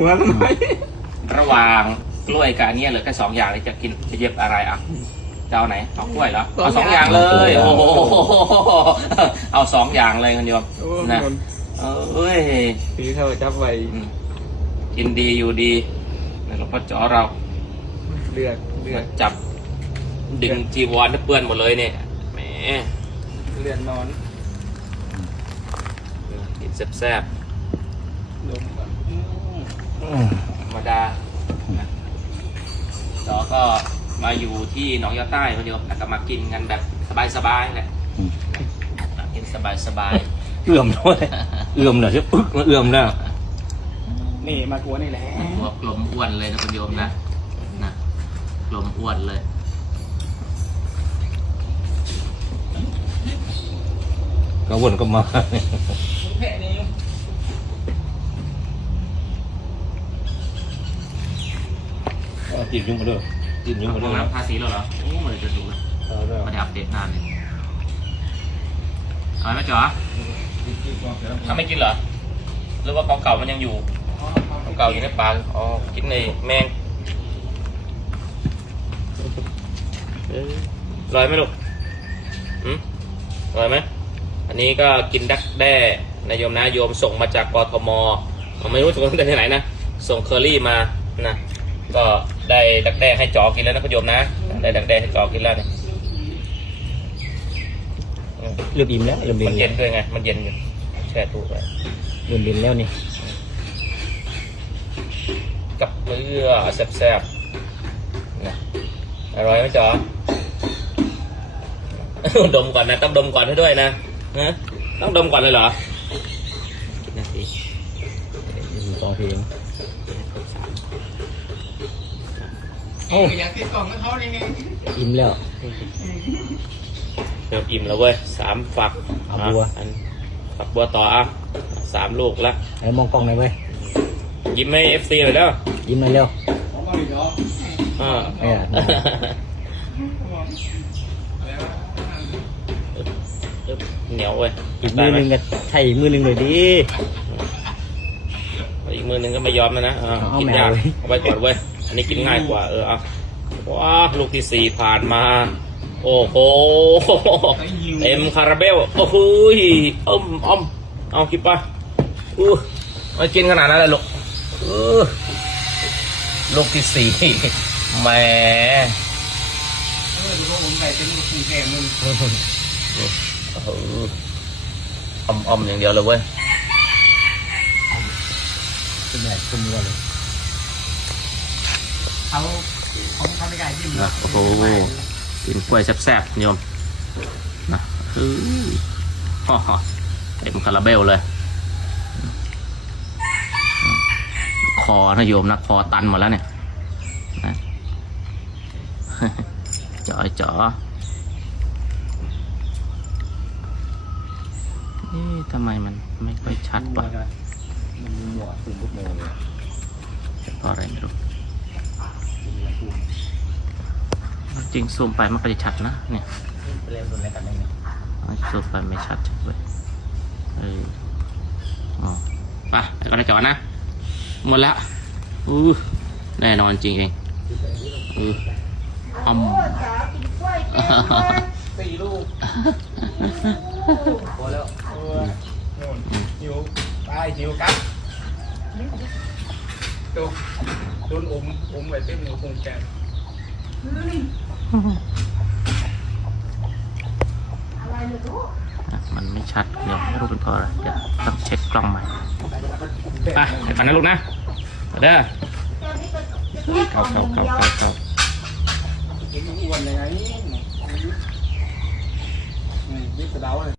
หัวทำไมระหว่างกล้วยกับอันเนี้ยเหลือแค่สองอย่างเลยจะกินจะเย็บอะไรอะจะเอาไหนเอากล้วยเหรอเอาสองอย่างเลย โอ้โหเอาสองอย่างเลยคุณโยมโอ้นะมันเอ้ยตีเท่าจับไว้อืมกินดีอยู่ดีนี่หลวงพ่อจ๋อเราเลือดเลือดจับ ดึงจีวรให้เปื้อนหมดเลยเนี่ยแหมเลือดนอนกินแซ่บลมก่อนๆ ธรรมดานะจ๋อก็มาอยู่ที่หนองยาใต้คนเดียวแล้วก็มากินกันแบบสบายๆแหละนะกินสบายเอื่อมด้วยเอื่อมเหรอใช่ปึ๊กมาเอื่อมนะนี่มากลัวนี่แหละๆหัวกลมอ้วนเลยนะคุณโยมนะนะกลมอ้วนเลยก็วนก็มา แค่นี้ จีบยุ่งมาด้วยจีบยุ่งเอามาพด้ววกยนั้นภาษีแล้วเหรอ โอ้มันจะดูเลยไม่ได้อัปเดตนานเลยเอาไหมจ๋อถ้าไม่กินเหรอ หรือว่าของเก่ามันยังอยู่ ของเก่าอยู่ในปากอ๋อ กินในแมงเอ้ยอร่อยไหมลูกอืมอร่อยไหม อันนี้ก็กินดักแด้นายโยมนะโยมส่งมาจากกทมผมไม่รู้ส่งมาจากที่ไหนนะ ส่งเคอรี่มานะ ก็ได้ดักแด้ให้จอกินแล้วนะคุณโยมนะ ได้ดักแด้ให้จอกินแล้วเนี่ยอืมเริ่มอิ่มแล้วเริ่มมันเย็เย็นนด้วยไง มันเย็นอยู่แช่ตู้ไว้เริ่มเย็นแล้วนี่กับเลือแซ่บๆนะอร่อยไหมจอ ดมก่อนนะ ต้องดมก่อนให้ด้วยนะฮะต้องดมก่อนเลยเหรอกินนาทีอยู่สองเพลง โอ้อยากกินกล่องกับเขานี่ไงอิ่มแล้วเริ่มอิ่มแล้วเว้ยสามฝักเอาบัวะอันฝักบัวต่ออะสามลูกละไอ้มองกล้องหน่อยเว้ยยิ้มให้เอฟซีหน่อยเด้อยิ้มหน่อยเร็วของเขาอีกเหรออ่าเออเหนียวเว้ยอีกมือหนึงก็ใช่อีกมือหนึงเลยดิอีกมือหนึงก็ไม่ยอมแล้วนะอ่าเอากินแมวยากเว้ยเอาไว้ก่อนเว้ย อันนี้กินง่ายกว่าเออเอาว้าลูกที่สี่ผ่านมา โอ้โหเต็มคาราเบลโอ้โหยอ้อมอ้อมเอากินไปอู้ไม่กินขนาดนั้นเลยลูกเออลูกที่สี่แหมเออดูว่าผมใส่เป็นกรุงเทพมึงเอออ้อมอ้อมอย่างเดียวเลยเว้ยเป็นใหญ่ขึ้นเยอะเลย เขาของเขาไม่ได้จิ้มนะโอ้โหกินกล้วยแซ่บๆโยมนะเฮ้ยฮ่าฮ่าเต็มคาราเบลเลย คอนะโยมนะ คอตันหมดแล้วเนี่ยนะจ๋อจ๋อเอ๊ะทำไมมันไม่ค่อยชัดวะมันมีหยอดตุ่มลูกโมเลยเพราะอะไรไม่รู้ จริงซูมไปมันก็จะชัดนะเนี่ยไปเล่นตัวไหนกันได้เนี่ยซูมไปไม่ชัดจังเลยเอออ๋อไปไปก่อนนะจอนะ หมดแล้วอู้แน่นอนจริงเองอืออมสี่ลูกพอแล้วเออโน่นหิวไปหิ วกันตัวโดนอมอมไว้เต็มหนูคงแกนมันไม่ชัดเดี๋ยวไม่รู้เป็นเพราะอะไรเดี๋ยวต้องเช็คกล้องใหม่ไปเดี๋ยวก่อนนะลูกนะเด้อเข้าเข้าเข้าเข้าเข้าผมอ้วนยังไงนี่นี่กระเดาเลย